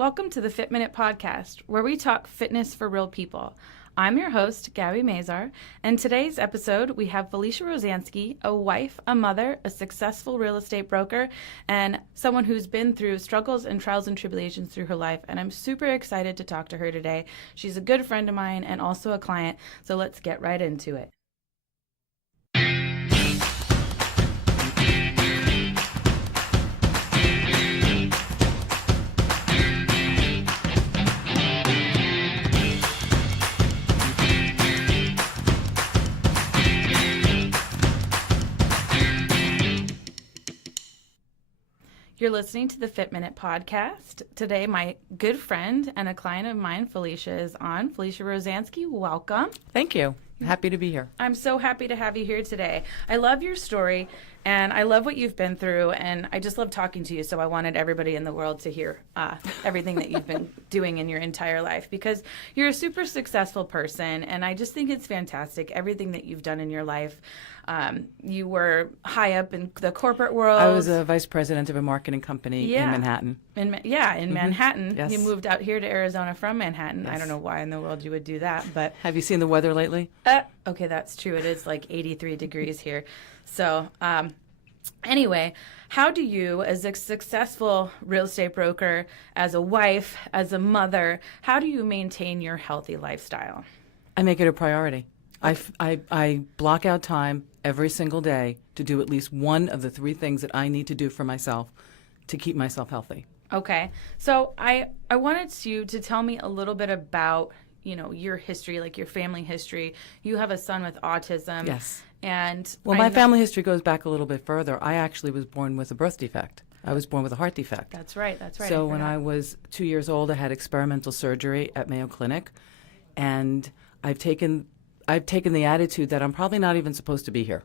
Welcome to the Fit Minute Podcast, where we talk fitness for real people. I'm your host, Gabby Mazar, and today's episode we have Felecia Rozansky, a wife, a mother, a successful real estate broker, and someone who's been through struggles and trials and tribulations through her life, and I'm super excited to talk to her today. She's a good friend of mine and also a client, so let's get right into it. You're listening to the Fit Minute Podcast. Today, my good friend and a client of mine, Felecia, is on. Felecia Rozansky, welcome. Thank you. Happy to be here. I'm so happy to have you here today. I love your story, and I love what you've been through, and I just love talking to you, so I wanted everybody in the world to hear everything that you've been doing in your entire life, because you're a super successful person, and I just think it's fantastic, everything that you've done in your life. You were high up in the corporate world. I was a vice president of a marketing company in Manhattan. In Manhattan. Yes. You moved out here to Arizona from Manhattan. Yes. I don't know why in the world you would do that, but... Have you seen the weather lately? Okay, that's true. It is like 83 degrees here. So, anyway, how do you, as a successful real estate broker, as a wife, as a mother, how do you maintain your healthy lifestyle? I make it a priority. I block out time every single day to do at least one of the three things that I need to do for myself to keep myself healthy. Okay. So I wanted you to tell me a little bit about, your history, like your family history. You have a son with autism. Yes. And my family history goes back a little bit further. I actually was born with a birth defect. I was born with a heart defect. That's right. So when I was 2 years old, I had experimental surgery at Mayo Clinic, and I've taken the attitude that I'm probably not even supposed to be here.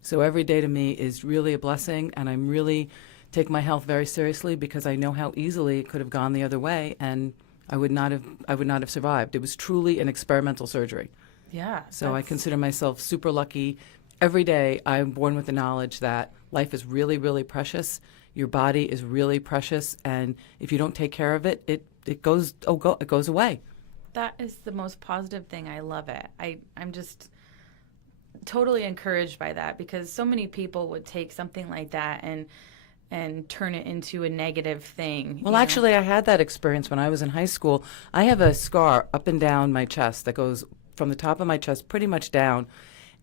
So every day to me is really a blessing, and I'm really take my health very seriously because I know how easily it could have gone the other way, and I would not have survived. It was truly an experimental surgery. Yeah. So I consider myself super lucky. Every day I'm born with the knowledge that life is really, really precious. Your body is really precious, and if you don't take care of it, it goes away. That is the most positive thing. I love it. I'm just totally encouraged by that, because so many people would take something like that and turn it into a negative thing. Well, actually, I had that experience when I was in high school. I have a scar up and down my chest that goes from the top of my chest pretty much down,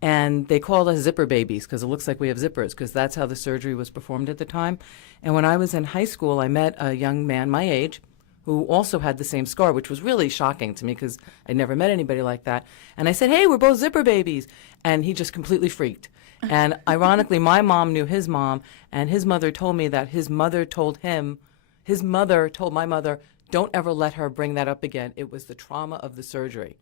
and they called us zipper babies because it looks like we have zippers, because that's how the surgery was performed at the time. And when I was in high school, I met a young man my age who also had the same scar, which was really shocking to me because I'd never met anybody like that. And I said, "Hey, we're both zipper babies." And he just completely freaked. And ironically, my mom knew his mom, and his mother told me that his mother told my mother, "Don't ever let her bring that up again. It was the trauma of the surgery."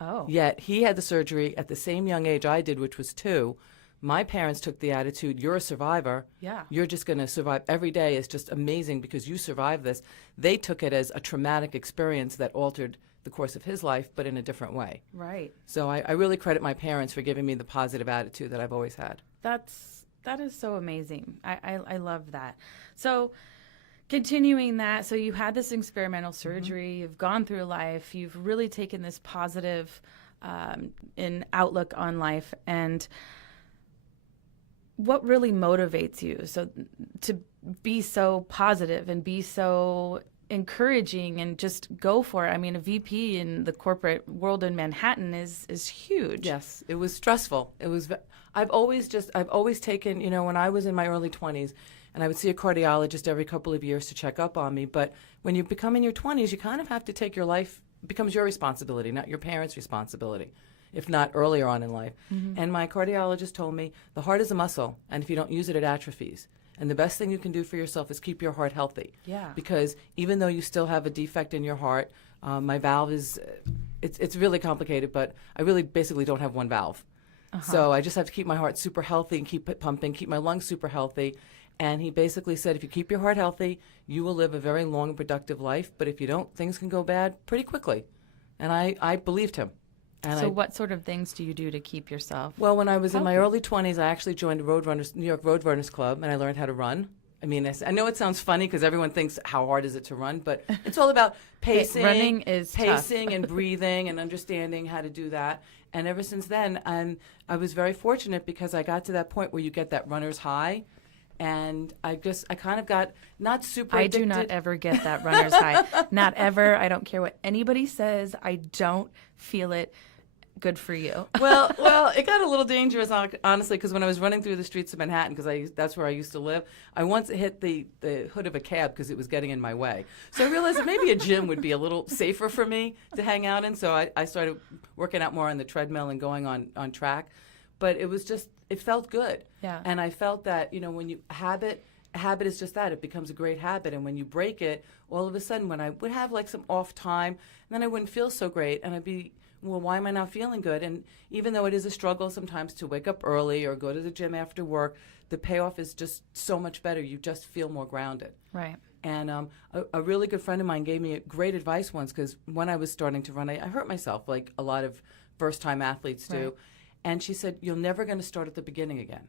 Oh. Yet he had the surgery at the same young age I did, which was 2. My parents took the attitude, "You're a survivor. Yeah. You're just going to survive. Every day is just amazing because you survived this." They took it as a traumatic experience that altered the course of his life, but in a different way. Right. So I really credit my parents for giving me the positive attitude that I've always had. That is so amazing. I love that. So continuing that, so you had this experimental surgery, You've gone through life, you've really taken this positive outlook on life, and what really motivates you to be so positive and be so encouraging and just go for it? I mean, a VP in the corporate world in Manhattan is huge. Yes, it was stressful. I've always taken, when I was in my early 20s, and I would see a cardiologist every couple of years to check up on me. But when you become in your 20s, you kind of have to take your life, it becomes your responsibility, not your parents' responsibility, if not earlier on in life. Mm-hmm. And my cardiologist told me the heart is a muscle, and if you don't use it, it atrophies. And the best thing you can do for yourself is keep your heart healthy. Yeah. Because even though you still have a defect in your heart, my valve is, it's really complicated, but I really basically don't have one valve. So I just have to keep my heart super healthy and keep it pumping, keep my lungs super healthy. And he basically said, if you keep your heart healthy, you will live a very long and productive life. But if you don't, things can go bad pretty quickly. And I believed him. And so what sort of things do you do to keep yourself Well, when I was healthy? in my early 20s, I actually joined New York Road Runners Club, and I learned how to run. I mean, I know it sounds funny because everyone thinks how hard is it to run, but it's all about pacing, Running is pacing tough. and breathing and understanding how to do that. And ever since then, I was very fortunate because I got to that point where you get that runner's high. And I kind of got not super addicted. I do not ever get that runner's high. Not ever. I don't care what anybody says. I don't feel it. Good for you. Well, it got a little dangerous, honestly, because when I was running through the streets of Manhattan, because that's where I used to live, I once hit the hood of a cab because it was getting in my way. So I realized that maybe a gym would be a little safer for me to hang out in. So I started working out more on the treadmill and going on track. But it was just, it felt good. Yeah. And I felt that, when you habit is just that. It becomes a great habit. And when you break it, all of a sudden, when I would have like some off time, then I wouldn't feel so great. And I'd be, well, why am I not feeling good? And even though it is a struggle sometimes to wake up early or go to the gym after work, the payoff is just so much better. You just feel more grounded. Right. And a really good friend of mine gave me great advice once because when I was starting to run, I hurt myself like a lot of first-time athletes do. Right. And she said, you're never going to start at the beginning again.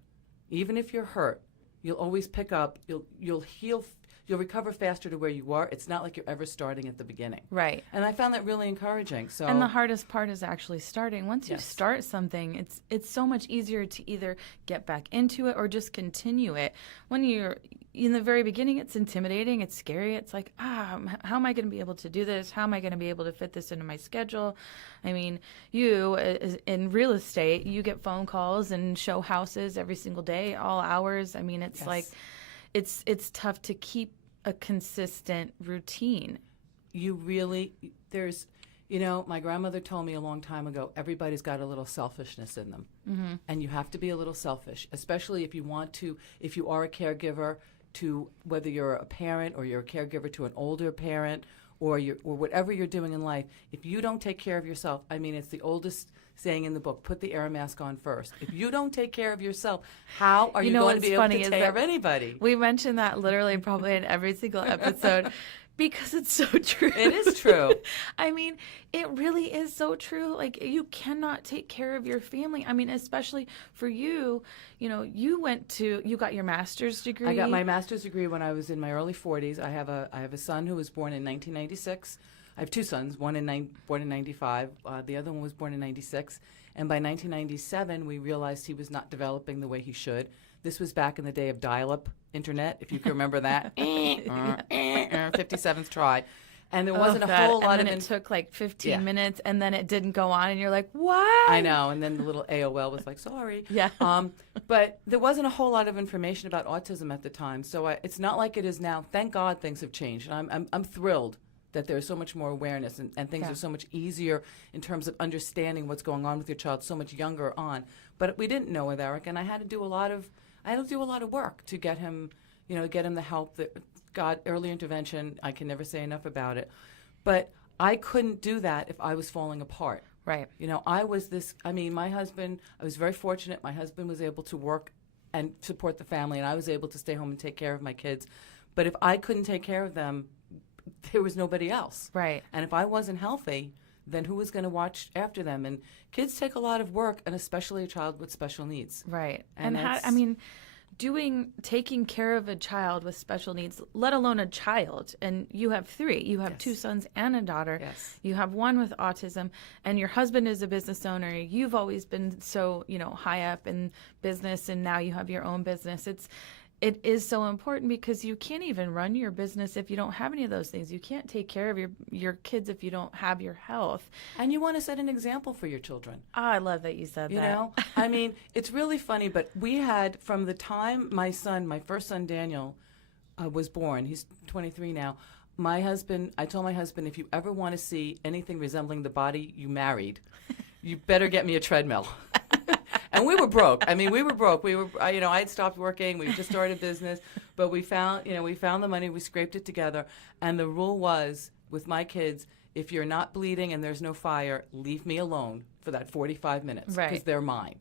Even if you're hurt, you'll always pick up, you'll heal, you'll recover faster to where you are. It's not like you're ever starting at the beginning. Right. And I found that really encouraging. So. And the hardest part is actually starting. Once you Yes. start something, it's so much easier to either get back into it or just continue it. When you're in the very beginning, it's intimidating, it's scary. It's like, how am I going to be able to do this? How am I going to be able to fit this into my schedule? I mean, you in real estate, you get phone calls and show houses every single day, all hours. I mean, it's Yes. like it's tough to keep a consistent routine. You really, my grandmother told me a long time ago, everybody's got a little selfishness in them. Mm-hmm. And you have to be a little selfish, especially if you are a caregiver to, whether you're a parent or you're a caregiver to an older parent or whatever you're doing in life. If you don't take care of yourself, I mean, it's the oldest saying in the book, put the air mask on first. If you don't take care of yourself, how are you going to be able to take care of anybody? We mention that literally probably in every single episode because it's so true. It is true. I mean, it really is so true. Like, you cannot take care of your family. I mean, especially for you, you got your master's degree. I got my master's degree when I was in my early 40s. I have a son who was born in 1996. I have two sons, one born in 95. The other one was born in 96. And by 1997, we realized he was not developing the way he should. This was back in the day of dial-up internet, if you can remember that. 57th try. And there wasn't a whole lot of... And then it took like 15 minutes, and then it didn't go on, and you're like, what? I know. And then the little AOL was like, sorry. Yeah. But there wasn't a whole lot of information about autism at the time. So it's not like it is now. Thank God things have changed. And I'm thrilled that there's so much more awareness and things are so much easier in terms of understanding what's going on with your child so much younger on. But we didn't know with Eric, and I had to do a lot of work to get him, the help that got early intervention. I can never say enough about it. But I couldn't do that if I was falling apart. Right. My husband, I was very fortunate. My husband was able to work and support the family, and I was able to stay home and take care of my kids. But if I couldn't take care of them, there was nobody else. Right. And if I wasn't healthy, then who was going to watch after them? And kids take a lot of work, and especially a child with special needs. Right. And taking care of a child with special needs, let alone a child, and you have three. You have two sons and a daughter. Yes. You have one with autism, and your husband is a business owner. You've always been so, high up in business, and now you have your own business. It is so important because you can't even run your business if you don't have any of those things. You can't take care of your kids if you don't have your health. And you want to set an example for your children. I love that you said that. I mean, it's really funny, but we had, from the time my first son Daniel was born, he's 23 now, I told my husband, if you ever want to see anything resembling the body you married, you better get me a treadmill. And we were broke. I had stopped working. We just started a business, but we found the money. We scraped it together. And the rule was, with my kids, if you're not bleeding and there's no fire, leave me alone for that 45 minutes because they're mine.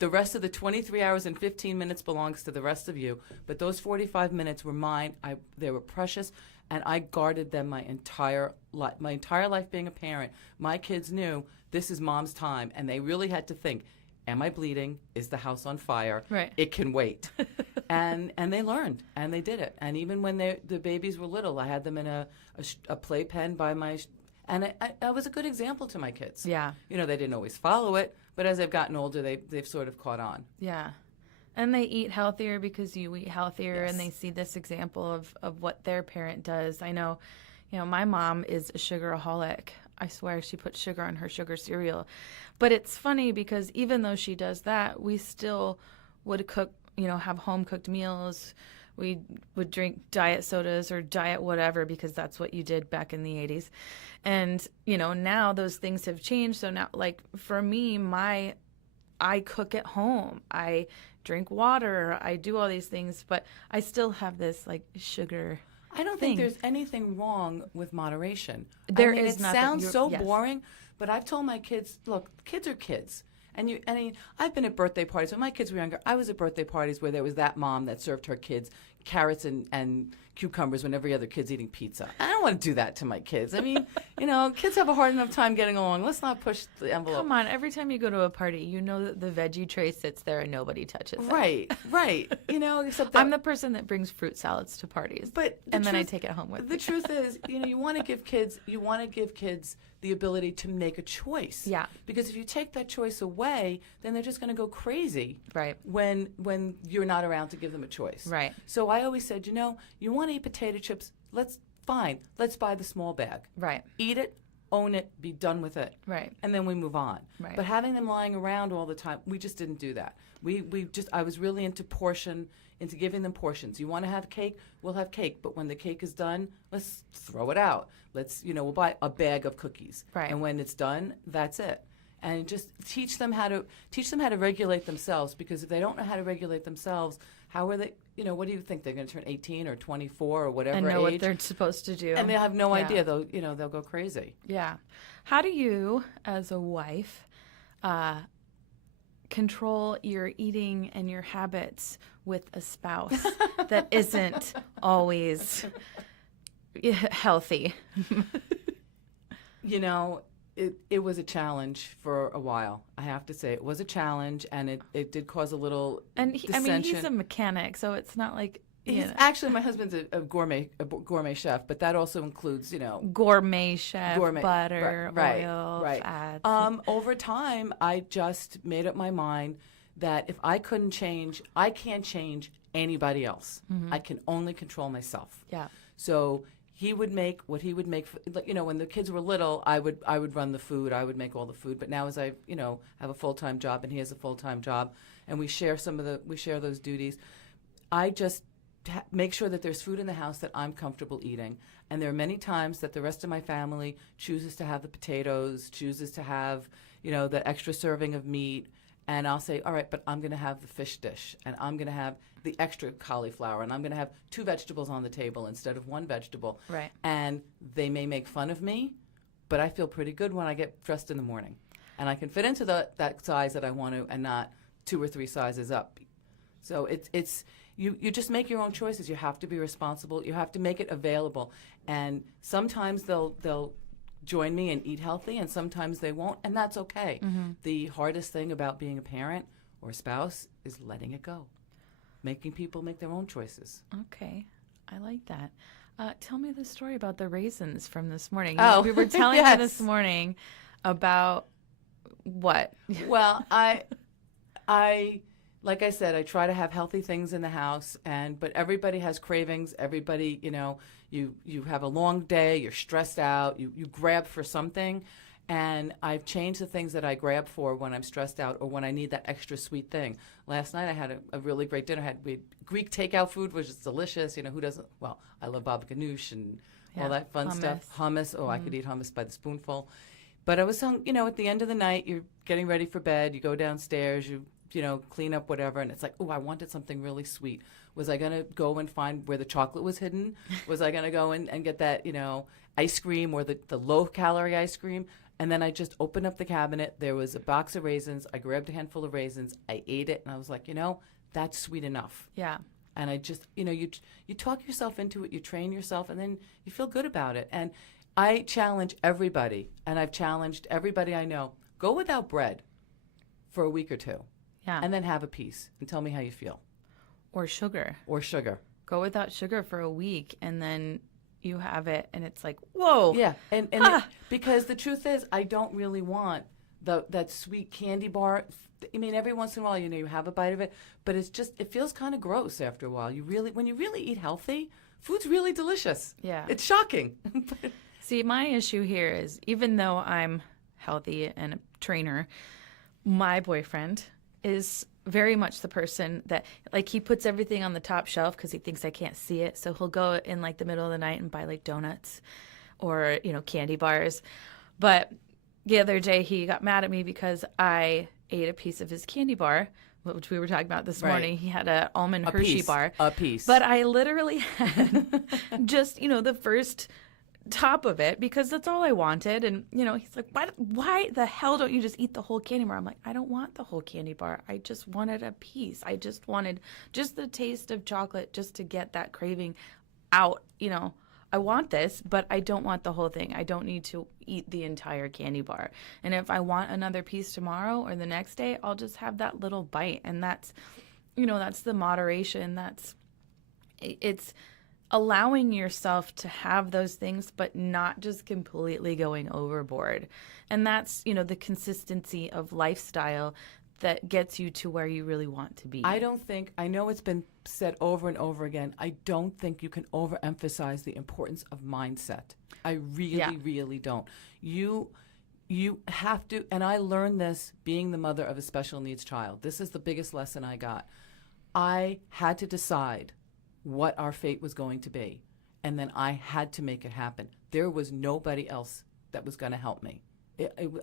The rest of the 23 hours and 15 minutes belongs to the rest of you. But those 45 minutes were mine. They were precious, and I guarded them my entire life. My entire life being a parent, my kids knew this is mom's time, and they really had to think, am I bleeding? Is the house on fire? Right. It can wait. and they learned, and they did it. And even when the babies were little, I had them in a playpen by my, and I was a good example to my kids. Yeah. You know, they didn't always follow it, but as they've gotten older, they've sort of caught on. Yeah. And they eat healthier because you eat healthier, Yes. and they see this example of what their parent does. I know, my mom is a sugaraholic. I swear she puts sugar on her sugar cereal. But it's funny because even though she does that, we still would cook, have home-cooked meals. We would drink diet sodas or diet whatever because that's what you did back in the 80s. And, now those things have changed. So now, like, for me, I cook at home. I drink water. I do all these things, but I still have this, like, sugar I don't think there's anything wrong with moderation. There I mean, is it nothing. sounds so Yes. boring, but I've told my kids, look, kids are kids. And I've been at birthday parties. When my kids were younger, I was at birthday parties where there was that mom that served her kids carrots and cucumbers when every other kid's eating pizza. I don't want to do that to my kids. I mean, kids have a hard enough time getting along. Let's not push the envelope. Come on, every time you go to a party, that the veggie tray sits there and nobody touches it. Right. Except that I'm the person that brings fruit salads to parties, and then I take it home with me. The truth is, you want to give kids the ability to make a choice. Yeah. Because if you take that choice away, then they're just going to go crazy. Right. When you're not around to give them a choice. Right. So I always said, you want to eat potato chips? Let's buy the small bag. Right. Eat it, own it, be done with it. Right. And then we move on. Right. But having them lying around all the time, we just didn't do that. I was really into giving them portions. You want to have cake? We'll have cake. But when the cake is done, let's throw it out. We'll buy a bag of cookies. Right. And when it's done, that's it. And just teach them how to regulate themselves, because if they don't know how to regulate themselves, how are they, what do you think? They're going to turn 18 or 24 or whatever and know age? what they're supposed to do. And they have no idea. They'll go crazy. Yeah. How do you, as a wife, control your eating and your habits with a spouse that isn't always healthy? It was a challenge for a while. I have to say, it was a challenge, and it did cause a little dissension. he's a mechanic, so it's not like Actually, my husband's a gourmet chef, but that also includes gourmet chef, butter, right, oil, right. fats. Over time, I just made up my mind that if I couldn't change, I can't change anybody else. Mm-hmm. I can only control myself. Yeah. So he would make what he would make. When the kids were little, I would run the food. I would make all the food. But now, as I have a full-time job and he has a full-time job, and we share those duties, I just make sure that there's food in the house that I'm comfortable eating. And there are many times that the rest of my family chooses to have the potatoes, chooses to have the extra serving of meat. And I'll say, all right, but I'm going to have the fish dish, and I'm going to have the extra cauliflower, and I'm going to have 2 vegetables on the table instead of 1 vegetable. Right. And they may make fun of me, but I feel pretty good when I get dressed in the morning. And I can fit into that size that I want to, and not 2 or 3 sizes up. So you just make your own choices. You have to be responsible. You have to make it available. And sometimes they'll join me and eat healthy, and sometimes they won't, and that's okay. Mm-hmm. The hardest thing about being a parent or a spouse is letting it go, making people make their own choices. Okay, I like that. Tell me the story about the raisins from this morning. Oh, we were telling yes. me this morning about what? Well, I like I said, I try to have healthy things in the house, but everybody has cravings. Everybody, you have a long day, you're stressed out, you grab for something, and I've changed the things that I grab for when I'm stressed out or when I need that extra sweet thing. Last night I had a really great dinner. We had Greek takeout food, which is delicious. Who doesn't? Well, I love baba ganoush and all that fun stuff. Hummus. Oh, I could eat hummus by the spoonful. But I was at the end of the night, you're getting ready for bed, you go downstairs, you clean up whatever, and it's like, oh, I wanted something really sweet. Was I going to go and find where the chocolate was hidden? Was I going to go and get that, ice cream or the low-calorie ice cream? And then I just opened up the cabinet. There was a box of raisins. I grabbed a handful of raisins. I ate it, and I was like, that's sweet enough. Yeah. And I just, you talk yourself into it, you train yourself, and then you feel good about it. And I challenge everybody, and I've challenged everybody I know, go without bread for a week or 2. Yeah. And then have a piece and tell me how you feel. Or sugar. or sugar. Go without sugar for a week, and then you have it, and it's like, whoa. Yeah, and because the truth is, I don't really want that sweet candy bar. I mean, every once in a while, you have a bite of it, but it feels kind of gross after a while. When you really eat healthy, food's really delicious. Yeah. It's shocking. See, my issue here is, even though I'm healthy and a trainer, my boyfriend is very much the person that, like, he puts everything on the top shelf because he thinks I can't see it. So he'll go in like the middle of the night and buy like donuts or, candy bars. But the other day he got mad at me because I ate a piece of his candy bar, which we were talking about this morning. He had an almond Hershey bar. A piece. But I literally had just, the first top of it because that's all I wanted. And, he's like, why the hell don't you just eat the whole candy bar? I'm like, I don't want the whole candy bar. I just wanted a piece. I just wanted just the taste of chocolate just to get that craving out. I want this, but I don't want the whole thing. I don't need to eat the entire candy bar. And if I want another piece tomorrow or the next day, I'll just have that little bite. And that's, that's the moderation. It's allowing yourself to have those things, but not just completely going overboard. And that's, the consistency of lifestyle that gets you to where you really want to be. I know it's been said over and over again, I don't think you can overemphasize the importance of mindset. I really, really don't. You have to, and I learned this being the mother of a special needs child. This is the biggest lesson I got. I had to decide what our fate was going to be, and then I had to make it happen. There was nobody else that was going to help me.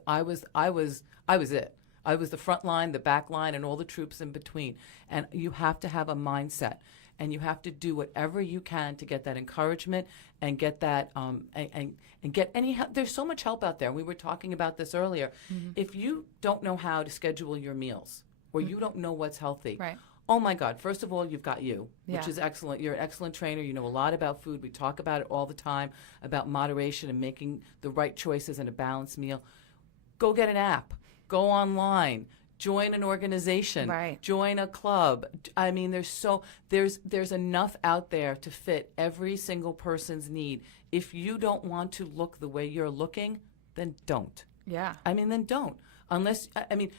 I was it. I was the front line, the back line, and all the troops in between. And you have to have a mindset, and you have to do whatever you can to get that encouragement and get that and get any help. There's so much help out there. We were talking about this earlier. Mm-hmm. If you don't know how to schedule your meals, or you don't know what's healthy, right. Oh my God, first of all, you've got you, which is excellent. You're an excellent trainer. You know a lot about food. We talk about it all the time, about moderation and making the right choices and a balanced meal. Go get an app. Go online. Join an organization. Right. Join a club. I mean, there's enough out there to fit every single person's need. If you don't want to look the way you're looking, then don't. Yeah. Then don't. Unless,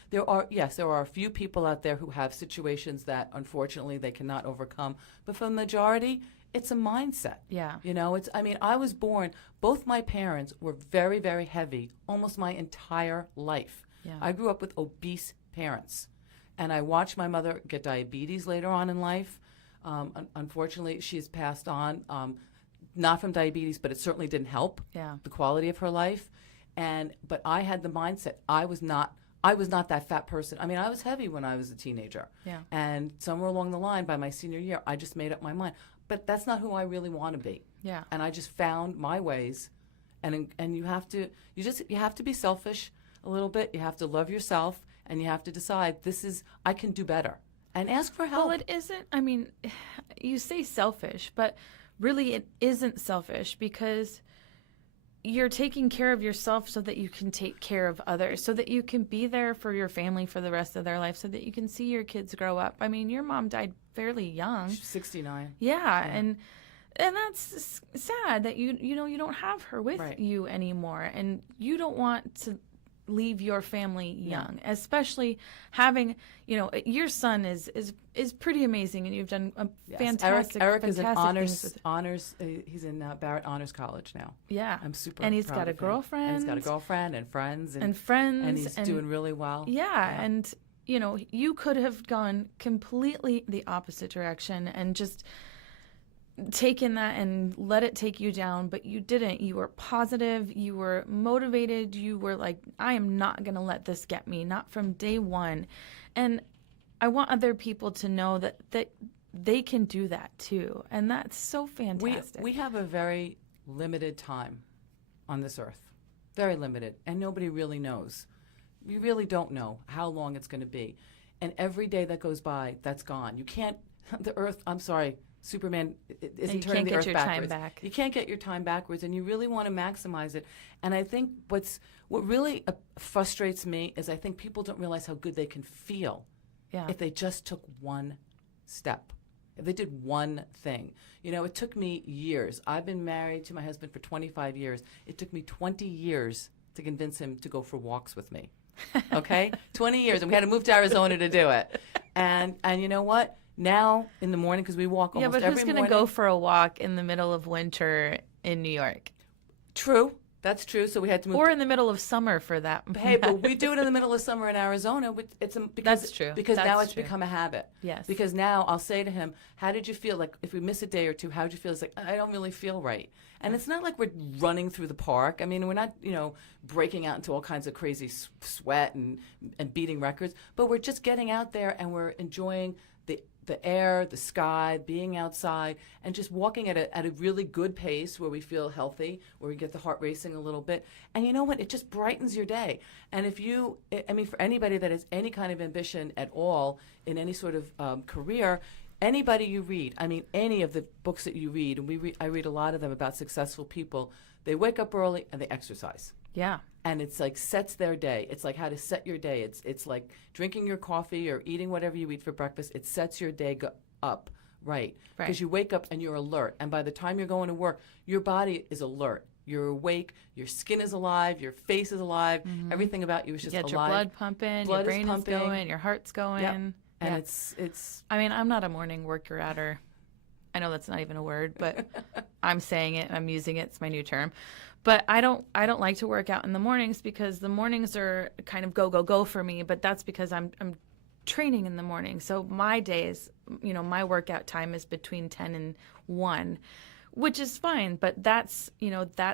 there are a few people out there who have situations that, unfortunately, they cannot overcome. But for the majority, it's a mindset. Yeah. I was born, both my parents were very, very heavy almost my entire life. Yeah. I grew up with obese parents. And I watched my mother get diabetes later on in life. Unfortunately, she's passed on, not from diabetes, but it certainly didn't help the quality of her life. But I had the mindset. I was not that fat person. I was heavy when I was a teenager. Yeah. And somewhere along the line, by my senior year, I just made up my mind. But that's not who I really want to be. Yeah. And I just found my ways. And you have to be selfish a little bit. You have to love yourself, and you have to decide I can do better. And ask for help. Well, it isn't. You say selfish, but really it isn't selfish because you're taking care of yourself so that you can take care of others, so that you can be there for your family for the rest of their life, so that you can see your kids grow up. Your mom died fairly young. She's 69. Yeah. And that's sad that you don't have her with you anymore, and you don't want to leave your family young, especially having, your son is pretty amazing, and you've done a fantastic. Eric is in honors. He's in Barrett Honors College now. Yeah, I'm super. And he's proud got a of him. girlfriend. And he's got a girlfriend and friends and he's doing really well. Yeah, and you could have gone completely the opposite direction and just taken that and let it take you down, but you didn't. You were positive, you were motivated, you were like, I am not going to let this get me, not from day one. And I want other people to know that they can do that too. And that's so fantastic. We have a very limited time on this earth. Very limited. And nobody really knows. We really don't know how long it's going to be. And every day that goes by, that's gone. You can't, the earth, I'm sorry, Superman isn't turning the earth backwards. You can't get your time back. You can't get your time backwards, and you really want to maximize it. And I think what really frustrates me is I think people don't realize how good they can feel if they just took one step. If they did one thing. It took me years. I've been married to my husband for 25 years. It took me 20 years to convince him to go for walks with me. Okay? 20 years. And we had to move to Arizona to do it. And you know what? Now in the morning, because we walk almost every morning. Yeah, but who's going to go for a walk in the middle of winter in New York? True. That's true. So we had to move. Or in the middle of summer for that. Hey, but we do it in the middle of summer in Arizona. That's true. Because now it's true. become a habit. Yes. Because now I'll say to him, how did you feel? Like if we miss a day or two, how did you feel? It's like, I don't really feel right. And it's not like we're running through the park. I mean, we're not, breaking out into all kinds of crazy sweat and beating records. But we're just getting out there and we're enjoying the air, the sky, being outside, and just walking at a really good pace where we feel healthy, where we get the heart racing a little bit. And you know what? It just brightens your day. And for anybody that has any kind of ambition at all in any sort of career, anybody you read, any of the books that you read, and I read a lot of them about successful people, they wake up early and they exercise. Yeah. And it's like sets their day. It's like how to set your day. It's like drinking your coffee or eating whatever you eat for breakfast. It sets your day up right. Because you wake up and you're alert. And by the time you're going to work, your body is alert. You're awake. Your skin is alive. Your face is alive. Mm-hmm. Everything about you is just alive. Your blood pumping. Your brain is going. Your heart's going. Yep. And it's. I'm not a morning worker-outer. I know that's not even a word, but I'm saying it. I'm using it. It's my new term. But I don't like to work out in the mornings because the mornings are kind of go for me. But that's because I'm training in the morning. So my days, my workout time is between 10 and 1, which is fine. But that's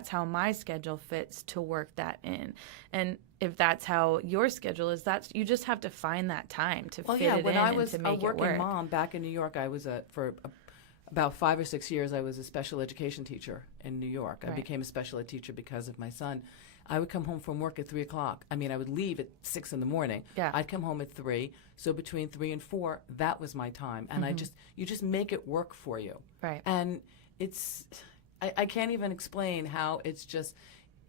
how my schedule fits to work that in. And if that's how your schedule is, you just have to find that time to fit it in and to make it work. When I was a working mom back in New York, I was about 5 or 6 years, I was a special education teacher in New York. I became a special ed teacher because of my son. I would come home from work at 3 o'clock. I would leave at 6 in the morning. Yeah. I'd come home at 3. So between 3 and 4, that was my time. And you just make it work for you. Right. And I can't even explain how it's just,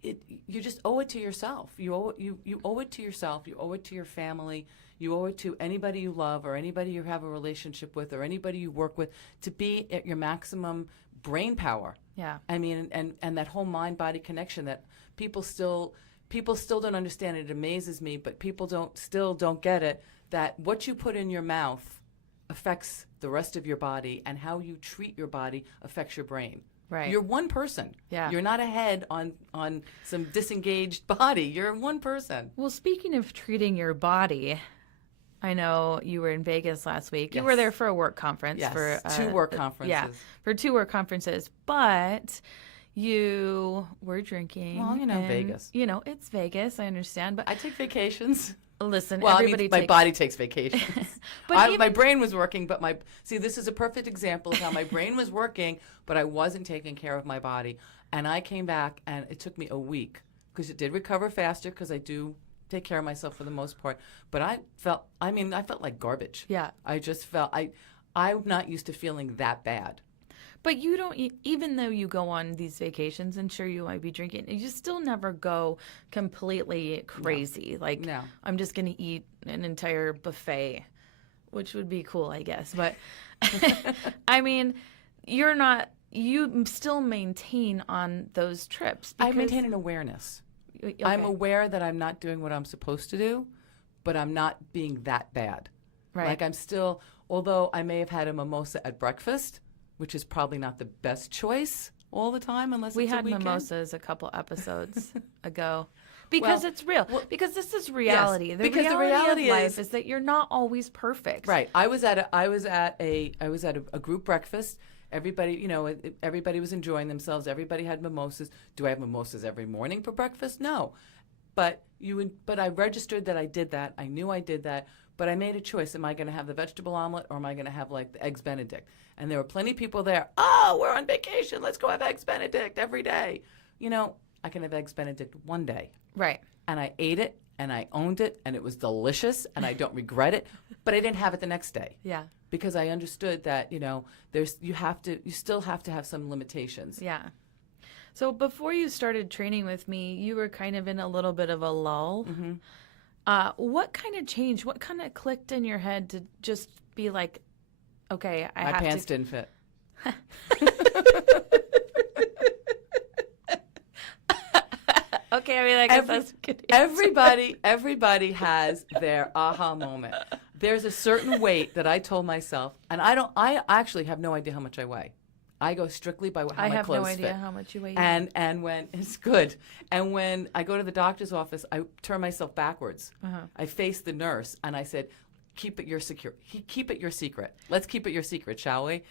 you just owe it to yourself. You owe it to yourself. You owe it to your family. You owe it to anybody you love or anybody you have a relationship with or anybody you work with to be at your maximum brain power. Yeah. And that whole mind-body connection that people still don't understand. It amazes me, but people still don't get it, that what you put in your mouth affects the rest of your body, and how you treat your body affects your brain. Right. You're one person. Yeah. You're not a head on some disengaged body. You're one person. Well, speaking of treating your body, I know you were in Vegas last week. Yes. You were there for a work conference. Yes, for 2 work conferences. Yeah, for 2 work conferences. But you were drinking. Well, Vegas. It's Vegas. I understand. But I take vacations. Listen, well, everybody my body takes vacations. But my brain was working, but this is a perfect example of how my brain was working, but I wasn't taking care of my body. And I came back, and it took me a week, because it did recover faster, because I do take care of myself for the most part. But I felt like garbage. Yeah. I just felt, I'm not used to feeling that bad. But you don't, even though you go on these vacations, and sure you might be drinking, you still never go completely crazy. No. I'm just going to eat an entire buffet, which would be cool, I guess. But you still maintain on those trips. I maintain an awareness. Okay. I'm aware that I'm not doing what I'm supposed to do, but I'm not being that bad. Right. Like I'm still, although I may have had a mimosa at breakfast, which is probably not the best choice all the time, unless we it's a had weekend. Mimosas a couple episodes ago, because it's real. Because this is reality. Yes, the reality of life is that you're not always perfect. Right. I was at a group breakfast. Everybody, everybody was enjoying themselves. Everybody had mimosas. Do I have mimosas every morning for breakfast? No. But I registered that I did that. I knew I did that. But I made a choice. Am I going to have the vegetable omelet, or am I going to have like the eggs Benedict? And there were plenty of people there. Oh, we're on vacation. Let's go have eggs Benedict every day. I can have eggs Benedict one day. Right. And I ate it, and I owned it, and it was delicious, and I don't regret it. But I didn't have it the next day. Yeah. Because I understood that, you still have to have some limitations. Yeah. So before you started training with me, you were kind of in a little bit of a lull. Mm-hmm. What kind of changed? What kind of clicked in your head to just be like, Okay, I My have pants to. didn't fit. Okay, I mean, I guess that's a good Everybody has their aha moment. There's a certain weight that I told myself, and I actually have no idea how much I weigh. I go strictly by how I my have clothes no idea fit. how much you weigh. And when it's good, and when I go to the doctor's office, I turn myself backwards. I face the nurse, and I said, "Keep it your keep it your secret. Let's keep it your secret, shall we?"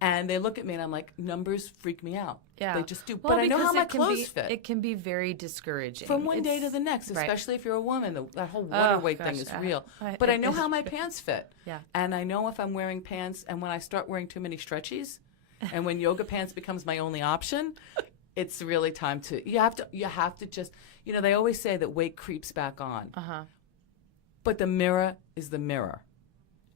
And they look at me, and I'm like, numbers freak me out. Yeah. They just do. Well, But I know because how my it can clothes be, fit. It can be very discouraging. From one day to the next, right. especially if you're a woman. That whole water weight gosh, thing is real. But it I know is how my pants fit. Yeah. And I know if I'm wearing pants, and when I start wearing too many stretchies, and when yoga pants becomes my only option, it's really time to, you have to just, they always say that weight creeps back on. But the mirror is the mirror.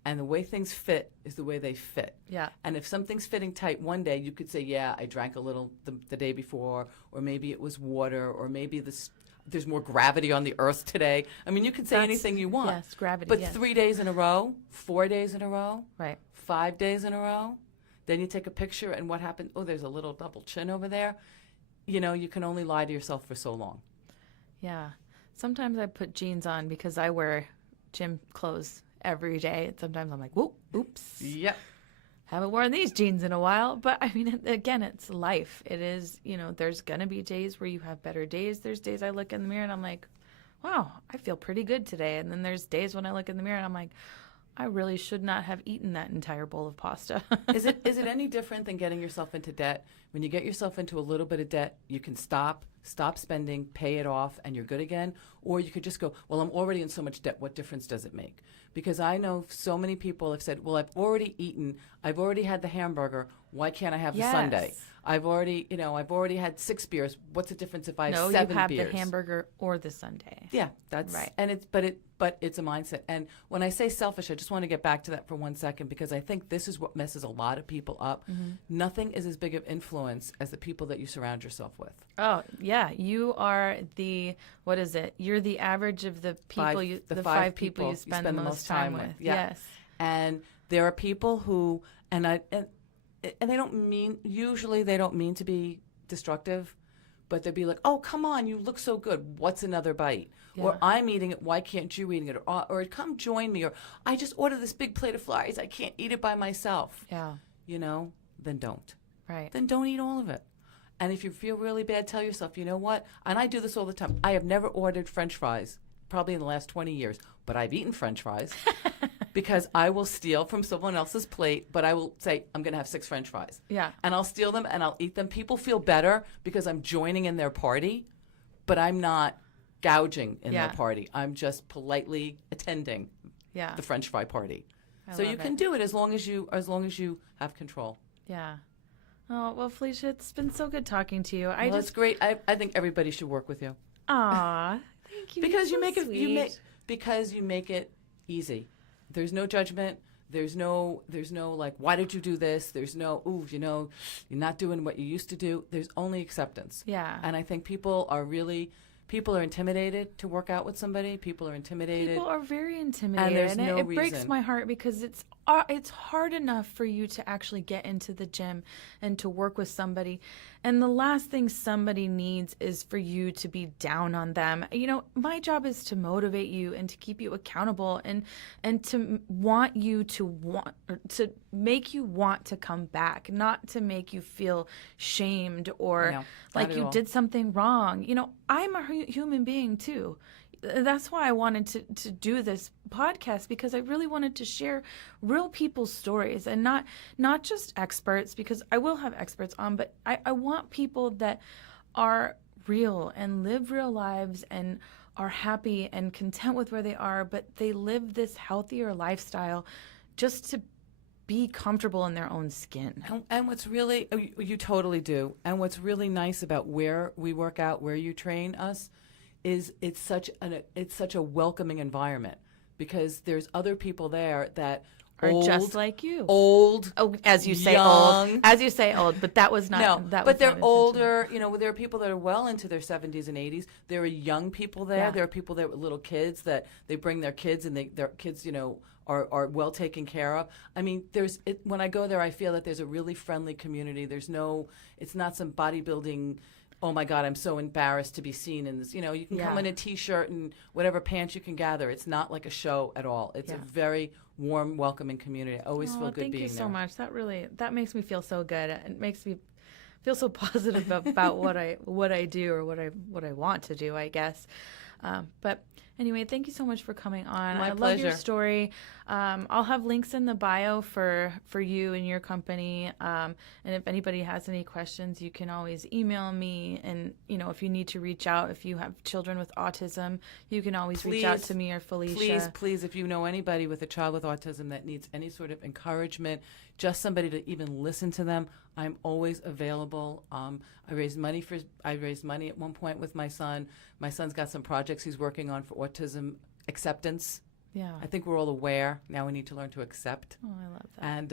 And the way things fit is the way they fit. Yeah. And if something's fitting tight one day, you could say, yeah, I drank a little the day before, or maybe it was water, or maybe there's more gravity on the earth today. I mean, you can say anything you want. Yes, gravity, But yes. 3 days in a row, 4 days in a row, Right. 5 days in a row, then you take a picture and what happened? Oh, there's a little double chin over there. You can only lie to yourself for so long. Yeah. Sometimes I put jeans on because I wear gym clothes every day. And sometimes I'm like, whoop, oops. Yep. Haven't worn these jeans in a while. But I mean, again, it's life. It is, there's going to be days where you have better days. There's days I look in the mirror and I'm like, wow, I feel pretty good today. And then there's days when I look in the mirror and I'm like, I really should not have eaten that entire bowl of pasta. Is it any different than getting yourself into debt? When you get yourself into a little bit of debt, you can stop spending, pay it off, and you're good again. Or you could just go, well, I'm already in so much debt. What difference does it make? Because I know so many people have said, well, I've already eaten. I've already had the hamburger. Why can't I have the sundae? I've already had 6 beers. What's the difference if I have 7 beers? No, you have the hamburger or the sundae. Yeah, that's right. And but it's a mindset. And when I say selfish, I just want to get back to that for 1 second because I think this is what messes a lot of people up. Nothing is as big of influence as the people that you surround yourself with. Oh, yeah. You are what is it? You're the average of the people, the five people you spend the most time with. Yeah. Yes. And there are people who, and they don't mean, usually they don't mean to be destructive, but they'll be like, oh, come on, you look so good. What's another bite? Yeah. Or I'm eating it. Why can't you eat it? Or come join me. Or I just ordered this big plate of fries. I can't eat it by myself. Yeah. Then don't. Right. Then don't eat all of it. And if you feel really bad, tell yourself, you know what? And I do this all the time. I have never ordered French fries, probably in the last 20 years, but I've eaten French fries because I will steal from someone else's plate, but I will say, I'm going to have 6 French fries. Yeah. And I'll steal them and I'll eat them. People feel better because I'm joining in their party, but I'm not gouging in their party. I'm just politely attending the French fry party. So you can do it as long as you have control. Yeah. Oh, well, Felecia, it's been so good talking to you. It's great. I think everybody should work with you. Aw, thank you. Because You're you make so it sweet. because you make it easy. There's no judgment. There's no like, why did you do this? There's no, you're not doing what you used to do. There's only acceptance. Yeah. And I think people are intimidated to work out with somebody. People are intimidated. People are very intimidated. And there's no it breaks reason. my heart because it's hard enough for you to actually get into the gym and to work with somebody. And the last thing somebody needs is for you to be down on them. My job is to motivate you and to keep you accountable and to want you to make you want to come back, not to make you feel shamed or like you did something wrong. I'm a human being too. That's why I wanted to do this podcast, because I really wanted to share real people's stories and not just experts, because I will have experts on, but I want people that are real and live real lives and are happy and content with where they are, but they live this healthier lifestyle just to be comfortable in their own skin. And what's really, you totally do. And what's really nice about where we work out, where you train us, is it's such a welcoming environment, because there's other people there that are old, just like you. Old, Oh, as you say young. old. As you say old, but that was not. No, that but was they're not intentional. older. There are people that are well into their 70s and 80s. There are young people there. Yeah. There are people there with little kids that they bring their kids, and their kids, are well taken care of. I mean, when I go there, I feel that there's a really friendly community. It's not some bodybuilding. Oh my God, I'm so embarrassed to be seen in this. You can come in a T-shirt and whatever pants you can gather. It's not like a show at all. It's a very warm, welcoming community. I always feel good being there. Thank you so much. That makes me feel so good. It makes me feel so positive about what I do or what I want to do, I guess. But anyway, thank you so much for coming on. My I love pleasure. your story. I'll have links in the bio for you and your company. And if anybody has any questions, you can always email me. And, if you need to reach out, if you have children with autism, you can always reach out to me or Felecia. Please, if you know anybody with a child with autism that needs any sort of encouragement, just somebody to even listen to them, I'm always available. I raised money at one point with my son. My son's got some projects he's working on for autism acceptance. Yeah. I think we're all aware. Now we need to learn to accept. Oh, I love that. And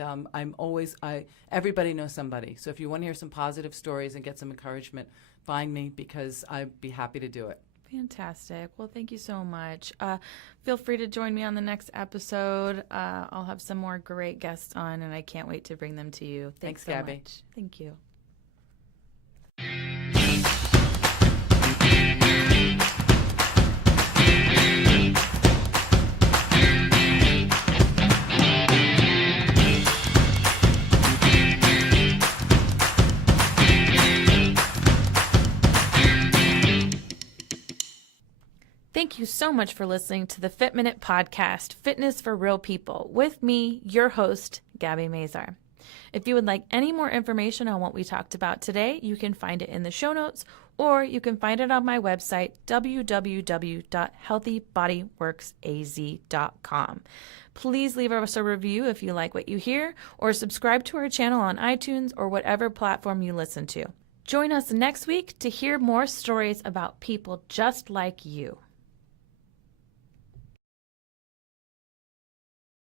everybody knows somebody. So if you want to hear some positive stories and get some encouragement, find me because I'd be happy to do it. Fantastic. Well, thank you so much. Feel free to join me on the next episode. I'll have some more great guests on, and I can't wait to bring them to you. Thanks so Gabby. much. Thank you. Thank you so much for listening to the Fit Minute podcast, Fitness for Real People, with me, your host, Gabby Mazar. If you would like any more information on what we talked about today, you can find it in the show notes, or you can find it on my website, www.healthybodyworksaz.com. Please leave us a review if you like what you hear, or subscribe to our channel on iTunes or whatever platform you listen to. Join us next week to hear more stories about people just like you.